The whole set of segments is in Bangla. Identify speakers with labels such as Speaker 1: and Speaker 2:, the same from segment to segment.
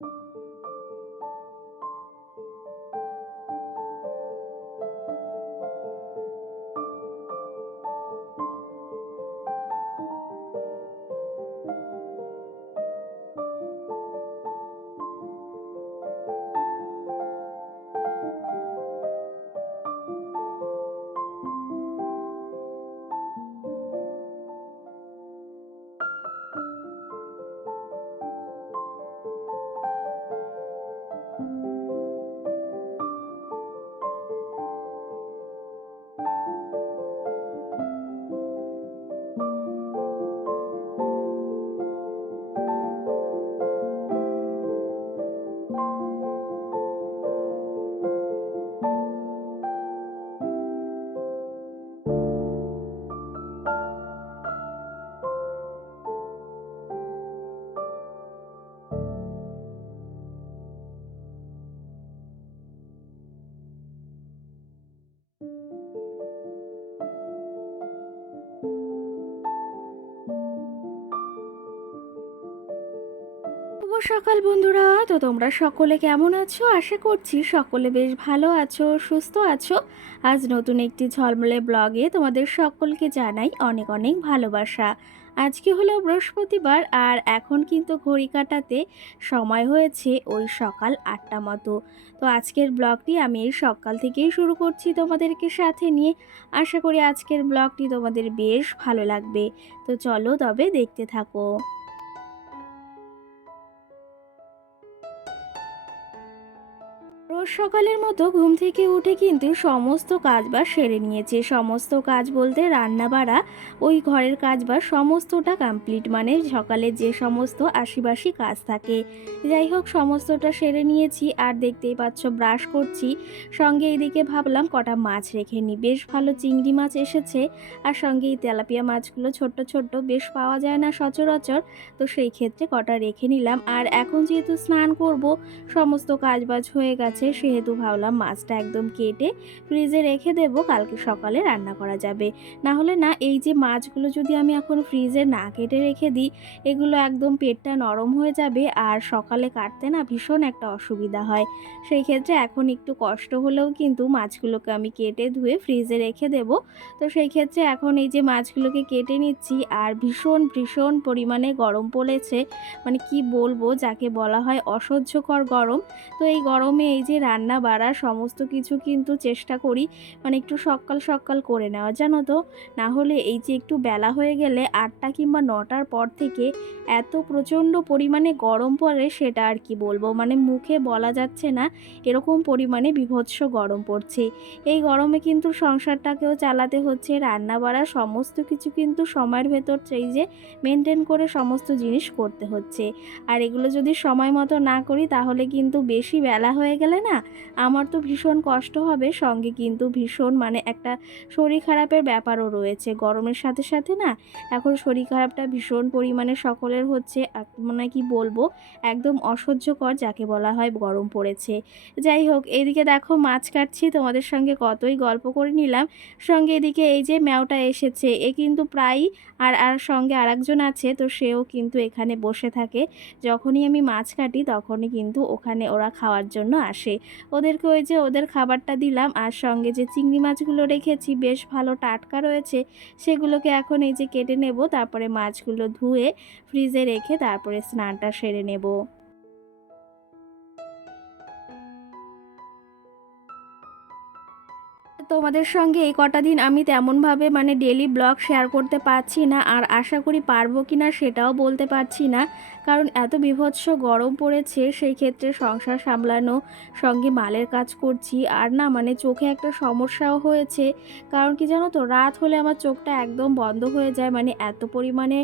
Speaker 1: you সকাল বন্ধুরা। তো তোমরা সকলে কেমন আছো? আশা করছি সকলে বেশ ভালো আছো, সুস্থ আছো। আজ নতুন একটি ঝলমলে ব্লগে তোমাদের সকলকে জানাই অনেক অনেক ভালোবাসা। আজকে হলো বৃহস্পতিবার আর এখন কিন্তু ঘড়ি কাটাতে সময় হয়েছে ওই সকাল আটটা মতো। তো আজকের ব্লগটি আমি এই সকাল থেকেই শুরু করছি তোমাদেরকে সাথে নিয়ে। আশা করি আজকের ব্লগটি তোমাদের বেশ ভালো লাগবে। তো চলো তবে দেখতে থাকো। রোজ সকালের মতো ঘুম থেকে উঠে কিন্তু সমস্ত কাজ বা সেরে নিয়েছে। সমস্ত কাজ বলতে রান্না বাড়া, ওই ঘরের কাজ বা সমস্তটা কমপ্লিট মানে সকালে যে সমস্ত আশিবাসি কাজ থাকে। যাই হোক, সমস্তটা সেরে নিয়েছি আর দেখতেই পাচ্ছ ব্রাশ করছি। সঙ্গে এদিকে ভাবলাম কটা মাছ রেখে নিই। বেশ ভালো চিংড়ি মাছ এসেছে আর সঙ্গে এই তেলাপিয়া মাছগুলো ছোট্ট ছোট্ট বেশ পাওয়া যায় না সচরাচর। তো সেই ক্ষেত্রে কটা রেখে নিলাম। আর এখন যেহেতু স্নান করব, সমস্ত কাজবাজ হয়ে গেছে। সেহেতু ভাবলাম মাছটা একদম কেটে ফ্রিজে রেখে দেবো, কালকে সকালে রান্না করা যাবে। না হলে না, এই যে মাছগুলো যদি আমি এখন ফ্রিজে না কেটে রেখে দিই, এগুলো একদম পেটটা নরম হয়ে যাবে আর সকালে কাটতে না ভীষণ একটা অসুবিধা হয়। সেই ক্ষেত্রে এখন একটু কষ্ট হলেও কিন্তু মাছগুলোকে আমি কেটে ধুয়ে ফ্রিজে রেখে দেব। তো সেই ক্ষেত্রে এখন এই যে মাছগুলোকে কেটে নিচ্ছি আর ভীষণ ভীষণ পরিমাণে গরম পড়েছে। মানে কি বলব, যাকে বলা হয় অসহ্যকর গরম। তো এই গরমে এই যে রান্না বাড়া সমস্ত কিছু কিন্তু চেষ্টা করি মানে একটু সকাল সকাল করে নেওয়া, জানো তো? না হলে এই যে একটু বেলা হয়ে গেলে আটটা কিংবা নটার পর থেকে এত প্রচণ্ড পরিমাণে গরম পড়ে সেটা আর কি বলব? মানে মুখে বলা যাচ্ছে না, এরকম পরিমাণে বিভৎস গরম পড়ছে। এই গরমে কিন্তু সংসারটাকেও চালাতে হচ্ছে, রান্না বাড়া সমস্ত কিছু কিন্তু সময়ের ভেতর এই যে মেনটেন করে সমস্ত জিনিস করতে হচ্ছে। আর এগুলো যদি সময় মতো না করি তাহলে কিন্তু বেশি বেলা হয়ে গেলে না আমার তো ভীষণ কষ্ট হবে, সঙ্গে কিন্তু ভীষণ মানে একটা শরীর খারাপের ব্যাপারও রয়েছে। গরমের সাথে সাথে না, এখন শরীর খারাপটা ভীষণ পরিমাণে সকলের হচ্ছে মানে কি বলব, একদম অসহ্যকর যাকে বলা হয় গরম পড়েছে। যাই হোক এইদিকে দেখো মাছ কাটছি, তোমাদের সঙ্গে কতই গল্প করে নিলাম। সঙ্গে এদিকে এই যে ম্যাওটা এসেছে, এ কিন্তু প্রায়ই আর আর সঙ্গে আরেকজন আছে, তো সেও কিন্তু এখানে বসে থাকে। যখনই আমি মাছ কাটি, তখনই কিন্তু ওখানে ওরা খাওয়ার জন্য আসে। ওদেরকে ওই যে ওদের খাবারটা দিলাম, আর সঙ্গে যে চিংড়ি মাছগুলো রেখেছি, বেশ ভালো টাটকা রয়েছে, সেগুলোকে এখন এই যে কেটে নেব, তারপরে মাছগুলো ধুয়ে ফ্রিজে রেখে তারপরে স্নানটা সেরে নেব। তোমাদের সঙ্গে এই কটা দিন আমি তেমনভাবে মানে ডেলি ব্লগ শেয়ার করতে পারছি না, আর আশা করি পারব কি না সেটাও বলতে পারছি না। কারণ এত বিভৎস গরম পড়েছে, সেই ক্ষেত্রে সংসার সামলানো সঙ্গে মালের কাজ করছি। আর না মানে চোখে একটা সমস্যাও হয়েছে। কারণ কি জানো তো, রাত হলে আমার চোখটা একদম বন্ধ হয়ে যায় মানে এত পরিমাণে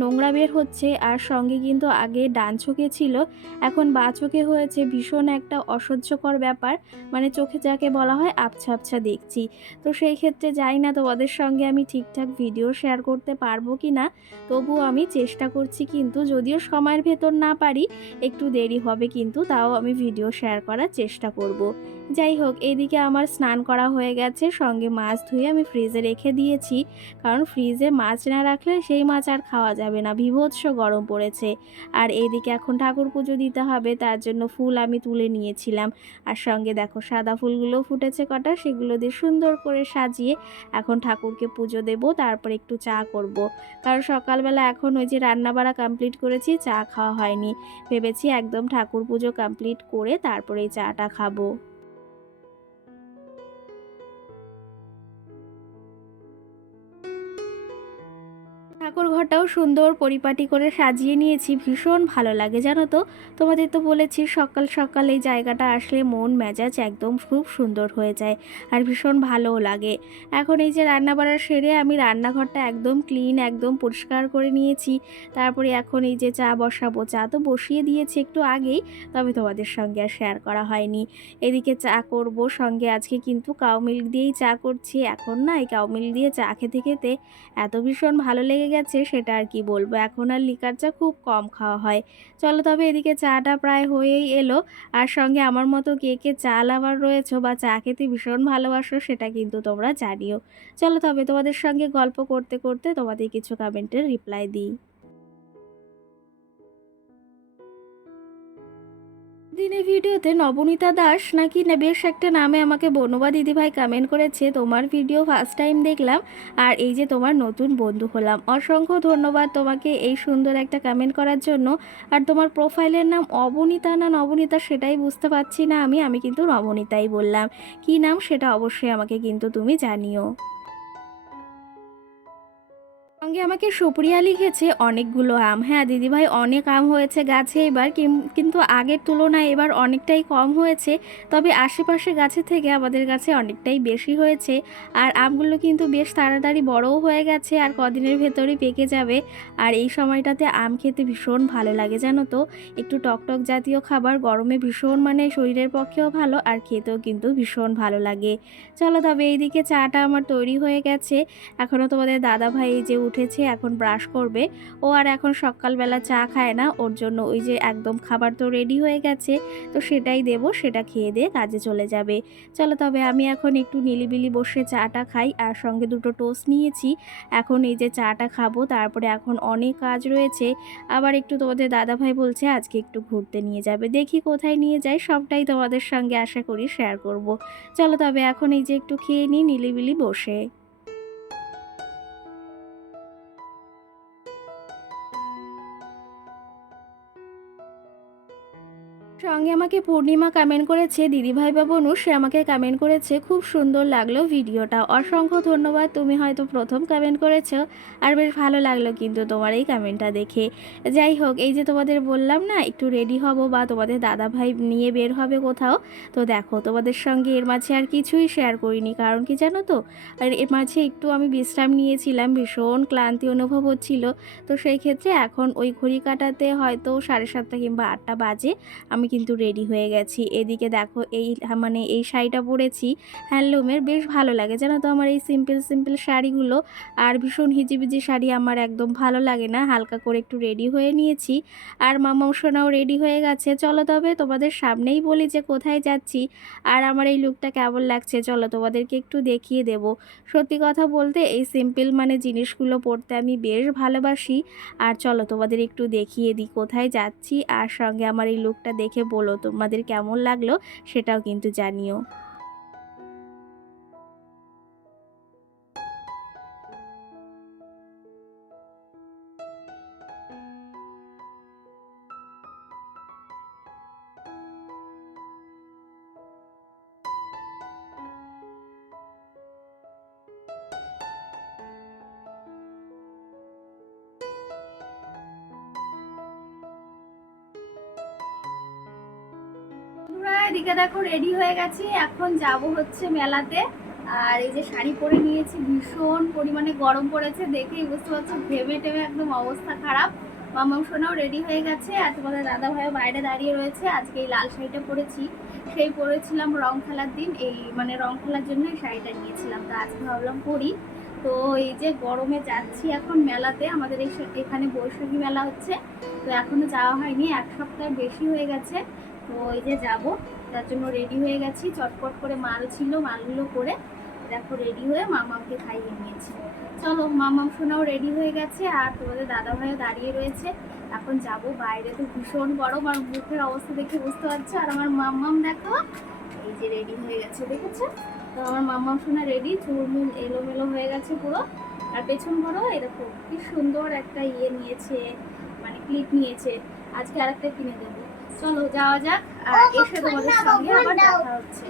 Speaker 1: নোংরা বের হচ্ছে। আর সঙ্গে কিন্তু আগে ডান চোখে ছিল, এখন বা চোখে হয়েছে। ভীষণ একটা অসহ্যকর ব্যাপার মানে চোখে যাকে বলা হয় আবছা আবছা দেখছি। তো সেই ক্ষেত্রে যাই না, তোমাদের সঙ্গে আমি ঠিকঠাক ভিডিও শেয়ার করতে পারব কি না তবুও আমি চেষ্টা করছি কিন্তু, যদিও সময়ের ভেতর না পারি, একটু দেরি হবে কিন্তু, তাও আমি ভিডিও শেয়ার করার চেষ্টা করব। যাই হোক, এদিকে আমার স্নান করা হয়ে গেছে। সঙ্গে মাছ ধুয়ে আমি ফ্রিজে রেখে দিয়েছি। কারণ ফ্রিজে মাছ না রাখলে সেই মাছ আর খাওয়া যাবে না। বিভৎস গরম পড়েছে। আর এইদিকে এখন ঠাকুর পুজো দিতে হবে, তার জন্য ফুল আমি তুলে নিয়েছিলাম। আর সঙ্গে দেখো, সাদা ফুলগুলো ফুটেছে কটা, সেগুলো দিয়ে সুন্দর করে সাজিয়ে এখন ঠাকুরকে পুজো দেব, তারপর একটু চা করব। কারণ সকালবেলা এখন ওই যে রান্নাবাড়া কমপ্লিট করেছি, চা খাওয়া হয়নি। ভেবেছি একদম ঠাকুর পুজো কমপ্লিট করে তারপরে চাটা খাব। ঠাকুর ঘরটাও সুন্দর পরিপাটি করে সাজিয়ে নিয়েছি, ভীষণ ভালো লাগে, জানো তো? তোমাদের তো বলেছি সকাল সকাল এই জায়গাটা আসলে মন, মেজাজ একদম খুব সুন্দর হয়ে যায় আর ভীষণ ভালোও লাগে। এখন এই যে রান্না বাড়া সেরে আমি রান্নাঘরটা একদম ক্লিন একদম পরিষ্কার করে নিয়েছি। তারপরে এখন এই যে চা বসাবো, চা তো বসিয়ে দিয়েছি একটু আগেই, তবে তোমাদের সঙ্গে আর শেয়ার করা হয়নি। এদিকে চা করব, সঙ্গে আজকে কিন্তু কাউ মিল্ক দিয়েই চা করছি। এখন না এই কাউ মিল্ক দিয়ে চা খেতে খেতে এত ভীষণ ভালো লেগে গেছে সেটা আর কি বলব। এখন আর লিকার চা খুব কম খাওয়া হয়। চলো তবে এদিকে চাটা প্রায় হয়েই এলো। আর সঙ্গে আমার মতো কে কে চা লাভার রয়েছো বা চা খেতে ভীষণ ভালোবাসো সেটা কিন্তু তোমরা জানিও। চলো তবে তোমাদের সঙ্গে গল্প করতে করতে তোমাদের কিছু কমেন্টের রিপ্লাই দিই। দিনের ভিডিওতে নবনীতা দাস নাকি বেশ একটা নামে আমাকে বনুবা দিদিভাই কমেন্ট করেছে, তোমার ভিডিও ফার্স্ট টাইম দেখলাম আর এই যে তোমার নতুন বন্ধু হলাম। অসংখ্য ধন্যবাদ তোমাকে এই সুন্দর একটা কমেন্ট করার জন্য। আর তোমার প্রোফাইলের নাম অবনীতা না নবনীতা সেটাই বুঝতে পারছি না আমি আমি কিন্তু নবনীতাই বললাম। কি নাম সেটা অবশ্যই আমাকে কিন্তু তুমি জানিও। সঙ্গে আমাকে সুপ্রিয়া লিখেছে, অনেকগুলো আম। হ্যাঁ দিদিভাই, অনেক আম হয়েছে গাছে এবার কিন্তু আগের তুলনায় এবার অনেকটাই কম হয়েছে। তবে আশেপাশে গাছে থেকে আমাদের গাছে অনেকটাই বেশি হয়েছে। আর আমগুলো কিন্তু বেশ তাড়াতাড়ি বড়ও হয়ে গেছে আর কদিনের ভেতরেই পেকে যাবে। আর এই সময়টাতে আম খেতে ভীষণ ভালো লাগে, জানো তো? একটু টকটক জাতীয় খাবার গরমে ভীষণ মানে শরীরের পক্ষেও ভালো আর খেতেও কিন্তু ভীষণ ভালো লাগে। চলো তবে এইদিকে চাটা আমার তৈরি হয়ে গেছে। এখনও তোমাদের দাদা ভাই যে উঠেছে, এখন ব্রাশ করবে। ও আর এখন সকালবেলা চা খায় না, ওর জন্য ওই যে একদম খাবার তো রেডি হয়ে গেছে, তো সেটাই দেব, সেটা খেয়ে দিয়ে কাজে চলে যাবে। চলো তবে আমি এখন একটু নিলিবিলি বসে চাটা খাই, আর সঙ্গে দুটো টোস্ট নিয়েছি। এখন এই যে চাটা খাব, তারপরে এখন অনেক কাজ রয়েছে। আবার একটু তোমাদের দাদা ভাই বলছে, আজকে একটু ঘুরতে নিয়ে যাবে। দেখি কোথায় নিয়ে যায়, সবটাই তোমাদের সঙ্গে আশা করি শেয়ার করব। চলো তবে এখন এই যে একটু খেয়ে নিই, নিলিবিলি বসে। সঙ্গে আমাকে পূর্ণিমা কমেন্ট করেছে দিদিভাই বা বনু সে আমাকে কমেন্ট করেছে, খুব সুন্দর লাগল ভিডিওটা। অসংখ্য ধন্যবাদ, তুমি হয়তো প্রথম কমেন্ট করেছ, আর বেশ ভালো লাগল কিন্তু তোমার এই কমেন্টটা দেখে। যাই হোক, এই যে তোমাদের বললাম না, একটু রেডি হব বা তোমাদের দাদা ভাই নিয়ে বের হবে কোথাও, তো দেখো তোমাদের সঙ্গে এর মাঝে আর কিছুই শেয়ার করিনি, কারণ কি জানো তো? আর এর মাঝে একটু আমি বিশ্রাম নিয়েছিলাম, ভীষণ ক্লান্তি অনুভব হচ্ছিল, তো সেই ক্ষেত্রে এখন ওই ঘড়ি কাটাতে হয়তো সাড়ে সাতটা কিংবা আটটা বাজে, আমি কিন্তু রেডি হয়ে গেছি। এদিকে দেখো এই মানে এই শাড়িটা পরেছি হ্যান্ডলুমের বেশ ভালো লাগে। জানো তো আমার এই সিম্পল সিম্পল শাড়িগুলো আর ভীষণ হিজিবিজি শাড়ি আমার একদম ভালো লাগে না। হালকা করে একটু রেডি হয়ে নিয়েছি আর মামা সোনাও রেডি হয়ে গেছে। চলো তবে তোমাদের সামনেই বলি যে কোথায় যাচ্ছি আর আমার এই লুকটা কেমন লাগছে। চলো তোমাদেরকে একটু দেখিয়ে দেব। সত্যি কথা বলতে এই সিম্পল মানে জিনিসগুলো পরতে আমি বেশ ভালোবাসি। আর চলো তোমাদের একটু দেখিয়ে দিই কোথায় যাচ্ছি। আর সঙ্গে আমার এই লুকটা দেখে বলো তোমাদের কেমন লাগল সেটাও কিন্তু জানিও। এদিকে দেখো রেডি হয়ে গেছি। এখন যাব হচ্ছে মেলাতে। আর এই যে শাড়ি পরে নিয়েছি, ভীষণ পরিমাণে গরম পড়েছে। দেখেই বুঝতে পারছ, ভেবে টেমে একদম অবস্থা খারাপ। মামাম সোনাও রেডি হয়ে গেছে। আর তোমাদের দাদা ভাইও বাইরে দাঁড়িয়ে রয়েছে। আজকে এই লাল শাড়িটা পরেছি। সেই পরেছিলাম রং খেলার দিন। এই মানে রং খেলার জন্য এই শাড়িটা নিয়েছিলাম। তো আজকে ভাবলাম পরি। তো এই যে গরমে যাচ্ছি এখন মেলাতে। আমাদের এখানে বৈশাখী মেলা হচ্ছে। তো এখনও যাওয়া হয়নি। এক সপ্তাহ বেশি হয়ে গেছে। তো ওই যে যাব, তার জন্য রেডি হয়ে গেছি। চটপট করে মাল ছিল, মালগুলো করে দেখো রেডি হয়ে মামাকে খাইয়ে নিয়েছি। চলো মামাম শোনাও রেডি হয়ে গেছে আর তোমাদের দাদা ভাইও দাঁড়িয়ে রয়েছে। এখন যাব বাইরে তো ভীষণ গরম আর মুখের অবস্থা দেখে বুঝতে পারছ। আর আমার মাম্মাম দেখো, এই যে রেডি হয়ে গেছে, দেখেছ? তো আমার মাম্মাম শোনা রেডি চুলমুল এলোমেলো হয়ে গেছে পুরো। আর পেছন বড় এরকম কি সুন্দর একটা ইয়ে নিয়েছে মানে ক্লিপ নিয়েছে। আজকে আর একটা কিনে দেবো। চলো যাওয়া যাক। আর এসে তোমাদের সঙ্গে আবার দেখা হচ্ছে।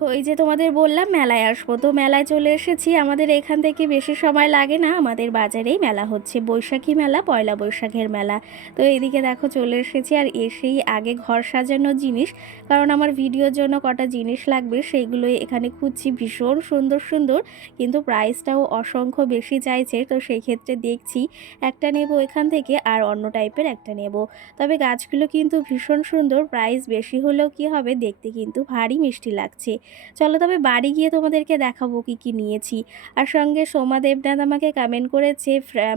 Speaker 1: ওই যে তোমাদের বললাম মেলায় আসব। তো মেলায় চলে এসেছি। আমাদের এখান থেকে বেশি সময় লাগে না। আমাদের বাজারেই মেলা হচ্ছে। বৈশাখী মেলা, পয়লা বৈশাখের মেলা। তো এইদিকে দেখো চলে এসেছি আর এসেই আগে ঘর সাজানোর জিনিস। কারণ আমার ভিডিওর জন্য কটা জিনিস লাগবে, সেইগুলোই এখানে খুঁজছি। ভীষণ সুন্দর সুন্দর। কিন্তু প্রাইসটাও অসংখ্য বেশি চাইছে। তো সেই ক্ষেত্রে দেখছি একটা নেব এখান থেকে আর অন্য টাইপের একটা নেব। তবে গাছগুলো কিন্তু ভীষণ সুন্দর। প্রাইস বেশি হলেও কি হবে? দেখতে কিন্তু ভারী মিষ্টি লাগছে। চলো তবে বাড়ি গিয়ে তোমাদেরকে দেখাবো কি কি নিয়েছি। আর সঙ্গে সোমা দেবনাথ আমাকে কমেন্ট করেছে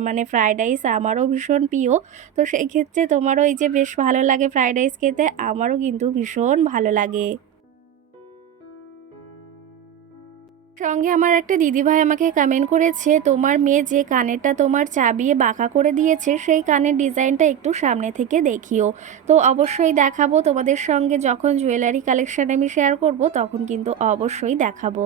Speaker 1: মানে ফ্রায়েড রাইস আমারও ভীষণ প্রিয়। তো সেই ক্ষেত্রে তোমারও এই যে বেশ ভালো লাগে ফ্রায়েড রাইস খেতে, আমারও কিন্তু ভীষণ ভালো লাগে। সঙ্গে আমার একটা দিদিভাই আমাকে কমেন্ট করেছে, তোমার মেয়ে যে কানেরটা তোমার চাবিয়ে বাঁকা করে দিয়েছে, সেই কানের ডিজাইনটা একটু সামনে থেকে দেখিও। তো অবশ্যই দেখাবো, তোমাদের সঙ্গে যখন জুয়েলারি কালেকশান আমি শেয়ার করব, তখন কিন্তু অবশ্যই দেখাবো।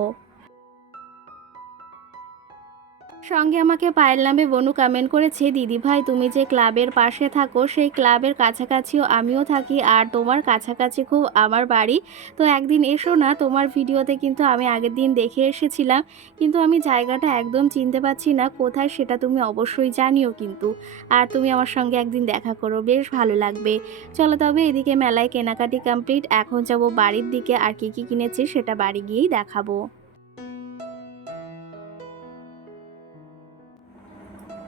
Speaker 1: সঙ্গে আমাকে পায়েল নামে বনু কমেন্ট করেছে, দিদি ভাই, তুমি যে ক্লাবের পাশে থাকো, সেই ক্লাবের কাছাকাছিও আমিও থাকি, আর তোমার কাছাকাছি খুব আমার বাড়ি। তো একদিন এসো না, তোমার ভিডিওতে কিন্তু আমি আগের দিন দেখে এসেছিলাম, কিন্তু আমি জায়গাটা একদম চিনতে পারছি না, কোথায় সেটা তুমি অবশ্যই জানিও কিন্তু। আর তুমি আমার সঙ্গে একদিন দেখা করো, বেশ ভালো লাগবে। চলো তবে এদিকে মেলায় কেনাকাটি কমপ্লিট, এখন যাব বাড়ির দিকে, আর কি কি কিনেছি সেটা বাড়ি গিয়েই দেখাবো।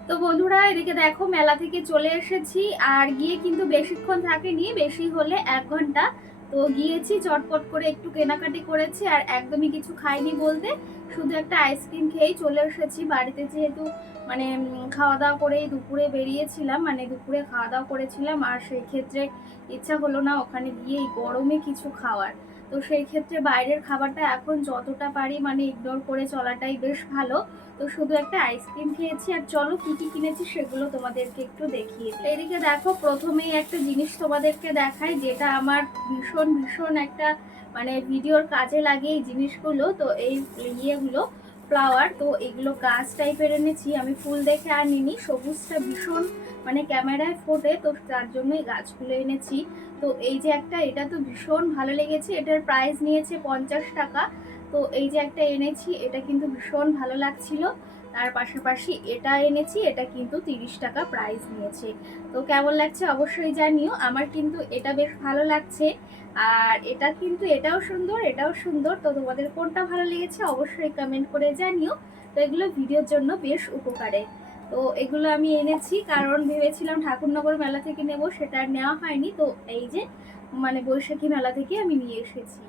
Speaker 1: তো বন্ধুরা, এদিকে দেখো মেলা থেকে চলে এসেছি। আর গিয়ে কিন্তু বেশিক্ষণ থাকেনি, বেশি হলে এক ঘণ্টা। তো গিয়েছি, চটপট করে একটু কেনাকাটি করেছি আর একদমই কিছু খাইনি বলতে। শুধু একটা আইসক্রিম খেয়েই চলে এসেছি। বাড়িতে যেহেতু মানে খাওয়া দাওয়া করেই দুপুরে বেরিয়েছিলাম মানে দুপুরে খাওয়া দাওয়া করেছিলাম। আর সেই ক্ষেত্রে ইচ্ছা হলো না, ওখানে গিয়ে এই গরমে কিছু খাওয়ার। তো সেই ক্ষেত্রে বাইরের খাবারটা এখন যতটা পারি মানে ইগনোর করে চলাটাই বেশ ভালো। তো শুধু একটা আইসক্রিম খেয়েছি আর চলো কি কি কিনেছি সেগুলো তোমাদেরকে একটু দেখিয়ে এদিকে দেখো, প্রথমেই একটা জিনিস তোমাদেরকে দেখাই, যেটা আমার ভীষণ ভীষণ একটা মানে ভিডিওর কাজে লাগে এই জিনিসগুলো। তো এই ইয়েগুলো ফ্লাওয়ার তো এগুলো গাছ টাইপের এনেছি। আমি ফুল দেখে আর নিনি সবুজটা ভীষণ মানে ক্যামেরায় ফোটে, তো তার জন্য এই গাছগুলো এনেছি। তো এই যে একটা, এটা তো ভীষণ ভালো লেগেছে। এটার প্রাইস নিয়েছে পঞ্চাশ টাকা। তো এই যে একটা এনেছি, এটা কিন্তু ভীষণ ভালো লাগছিল। তার পাশাপাশি এটা এনেছি, এটা কিন্তু তিরিশ টাকা প্রাইস নিয়েছে। তো কেমন লাগছে অবশ্যই জানিও। আমার কিন্তু এটা বেশ ভালো লাগছে। আর এটা কিন্তু এটাও সুন্দর এটাও সুন্দর। তো তোমাদের কোনটা ভালো লেগেছে অবশ্যই কমেন্ট করে জানিও। তো এগুলো ভিডিওর জন্য বেশ উপকারে। তো এগুলো আমি এনেছি, কারণ ভেবেছিলাম ঠাকুরনগর মেলা থেকে নেব, সেটা নেওয়া হয়নি। তো এই যে মানে বৈশাখী মেলা থেকে আমি নিয়ে এসেছি।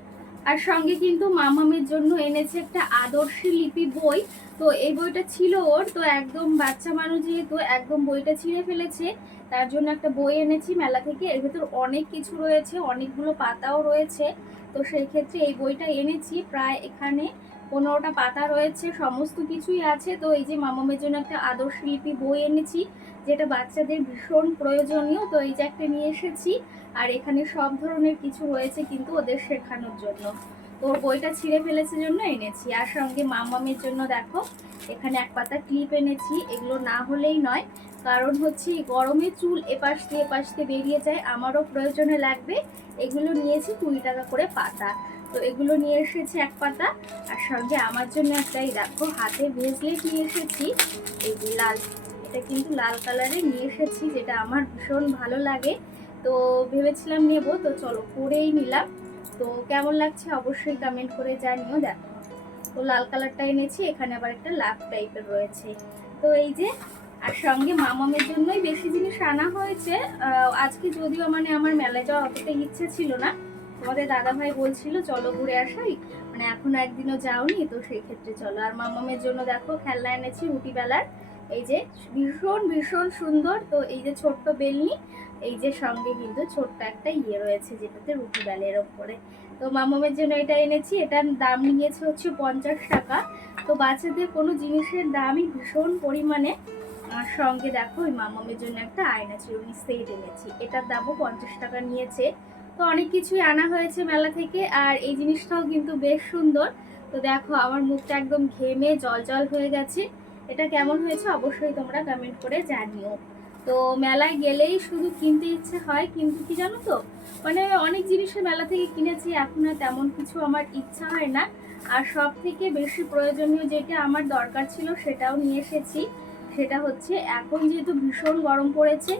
Speaker 1: আর সঙ্গে কিন্তু মামামের জন্য এনেছে একটা আদর্শী লিপি বই। তো এই বইটা ছিল ওর, তো একদম বাচ্চা মানুষ যেহেতু একদম বইটা ছিঁড়ে ফেলেছে, তার জন্য একটা বই এনেছি মেলা থেকে। এর ভেতর অনেক কিছু রয়েছে, অনেকগুলো পাতাও রয়েছে। তো সেই ক্ষেত্রে এই বইটা এনেছি, প্রায় এখানে পনেরোটা পাতা রয়েছে, সমস্ত কিছুই আছে। তো এই যে মামামের জন্য একটা আদর্শ লিপি বই এনেছি, যেটা বাচ্চাদের ভীষণ প্রয়োজনীয়। তো এই যে একটা নিয়ে এসেছি, আর এখানে সব ধরনের কিছু রয়েছে কিন্তু ওদের শেখানোর জন্য। তো বইটা ছিঁড়ে ফেলেছে জন্য এনেছি। আর সঙ্গে মামামের জন্য দেখো, এখানে এক পাতা ক্লিপ এনেছি। এগুলো না হলেই নয়, কারণ হচ্ছে গরমে চুল এপাশ দিয়ে এপাশ দিয়ে বেরিয়ে যায়। আমারও প্রয়োজনে লাগবে। এগুলো নিয়েছি কুড়ি টাকা করে পাতা। তো এগুলো নিয়ে এসেছি এক পাতা। আর সঙ্গে আমার জন্য একটাই, দেখো, হাতে ব্রেসলেট নিয়ে এসেছি। এই যে লাল, এটা কিন্তু লাল কালারে নিয়ে এসেছি, যেটা আমার ভীষণ ভালো লাগে। তো ভেবেছিলাম নেব, তো চলো পরেই নিলাম। তো কেমন লাগছে অবশ্যই কমেন্ট করে জানিও, দেখো। তো লাল কালারটা এনেছি, এখানে আবার একটা লাভ টাইপের রয়েছে। তো এই যে, আর সঙ্গে মামামের জন্যই বেশি জিনিস আনা হয়েছে। আজকে যদিও মানে আমার মেলায় যাওয়া অতটা ইচ্ছে ছিল না তোমাদের দাদা ভাই বলছিল, চলো ঘুরে আসাই। মানে এখনও একদিনও যাওনি, তো সেই ক্ষেত্রে চলো। আর মামামের জন্য দেখো খেলনা এনেছি রুটি বেলার। এই যে ভীষণ ভীষণ সুন্দর। তো এই যে ছোট্ট বেলনি, এই যে সঙ্গে কিন্তু ছোট্ট একটা ইয়ে রয়েছে, যেটাতে রুটি বেলের ওপরে। তো মামামের জন্য এটা এনেছি। এটার দাম নিয়েছে হচ্ছে পঞ্চাশ টাকা। তো বাচ্চাদের কোনো জিনিসের দামই ভীষণ পরিমাণে। আর সঙ্গে দেখো ওই মামামের জন্য একটা আয়না চিরুনি সেট এনেছি। এটার দামও পঞ্চাশ টাকা নিয়েছে। তো অনেক কিছুই আনা হয়েছে মেলা থেকে আর এই জিনিসটাও কিন্তু বেশ সুন্দর। তো দেখো আমার মুখটা একদম ঘেমে জল জল হয়ে গেছে। এটা কেমন হয়েছে অবশ্যই তোমরা কমেন্ট করে জানিও। তো মেলায় গেলেই শুধু কিনতে ইচ্ছে হয়, কিন্তু কি জানো তো? মানে অনেক জিনিসের মেলা থেকে কিনেছি, এখন আর তেমন কিছু আমার ইচ্ছা হয় না। আর সব থেকে বেশি প্রয়োজনীয় যেটা আমার দরকার ছিল সেটাও নিয়ে এসেছি। সেটা হচ্ছে এখন যেহেতু ভীষণ গরম পড়েছে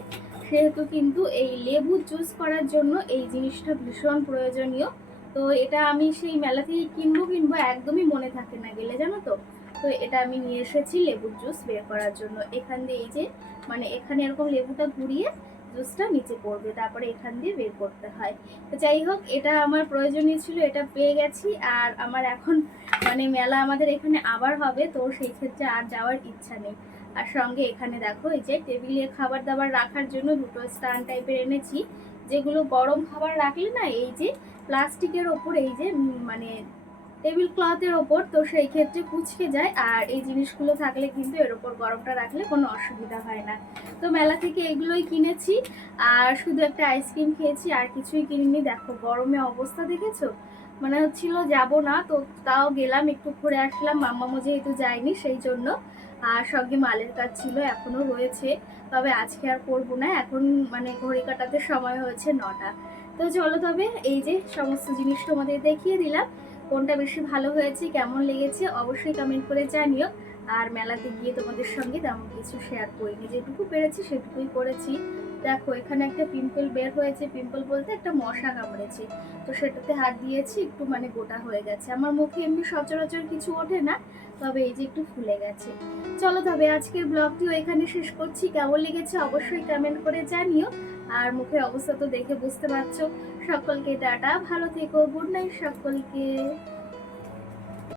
Speaker 1: সেহেতু কিন্তু এই লেবু জুস করার জন্য এই জিনিসটা ভীষণ প্রয়োজনীয়। তো এটা আমি সেই মেলা থেকে কিনবো কিনবো একদমই মনে থাকে না গেলে, জানো তো? তো এটা আমি নিয়ে এসেছি লেবুর জুস বের করার জন্য। এখান দিয়ে এই যে মানে এখানে এরকম লেবুটা ঘুরিয়ে জুসটা নিচে পড়বে, তারপরে এখান দিয়ে বের করতে হয়। তো যাই হোক, এটা আমার প্রয়োজনীয় ছিল, এটা পেয়ে গেছি। আর আমার এখন মানে মেলা আমাদের এখানে আবার হবে, তো সেই ক্ষেত্রে আর যাওয়ার ইচ্ছা নেই। আর সঙ্গে এখানে দেখো, এই যে টেবিলে খাবার দাবার রাখার জন্য দুটো স্ট্যান্ড টাইপের এনেছি। যেগুলো গরম খাবার রাখলে না, এই যে প্লাস্টিকের ওপর, এই যে মানে টেবিল ক্লথের ওপর, তো সেই ক্ষেত্রে কুচকে যায় আর এই জিনিসগুলো থাকলে কিন্তু এর ওপর গরমটা রাখলে কোনো অসুবিধা হয় না। তো মেলা থেকে এগুলোই কিনেছি আর শুধু একটা আইসক্রিম খেয়েছি, আর কিছুই কিনিনি। দেখো, গরমে অবস্থা দেখেছ? মানে হচ্ছিল যাব না, তো তাও গেলাম, একটু ঘুরে আসলাম, মাম্মামো যেহেতু যায়নি, সেই জন্য আর সঙ্গে মালের কাজ ছিল, এখনও রয়েছে। তবে আজকে আর করব না। এখন মানে ঘড়ি কাটাতে সময় হয়েছে নটা। তো চলো তবে এই যে সমস্ত জিনিস তোমাদের দেখিয়ে দিলাম। কোনটা বেশি ভালো হয়েছে, কেমন লেগেছে, অবশ্যই কমেন্ট করে জানিও। আর মেলাতে গিয়ে তোমাদের সঙ্গে তেমন কিছু শেয়ার করিনি। যেটুকু পেরেছি সেটুকুই করেছি। দেখো, এখানে একটা পিম্পল বের হয়েছে। পিম্পল বলতে একটা মশা কামড়েছে। তো সেটাতে হাত দিয়েছি, একটু মানে গোটা হয়ে গেছে। আমার মুখে এমনি সচরাচর কিছু ওঠে না। তবে এই যে একটু ফুলে গেছে। চলো তবে আজকের ব্লগটিও এখানে শেষ করছি। কেমন লেগেছে অবশ্যই কমেন্ট করে জানিও। আর মুখের অবস্থা তো দেখে বুঝতে পারছ। সকলকে টাটা, ভালো থেকো গুড নাইট সকলকে।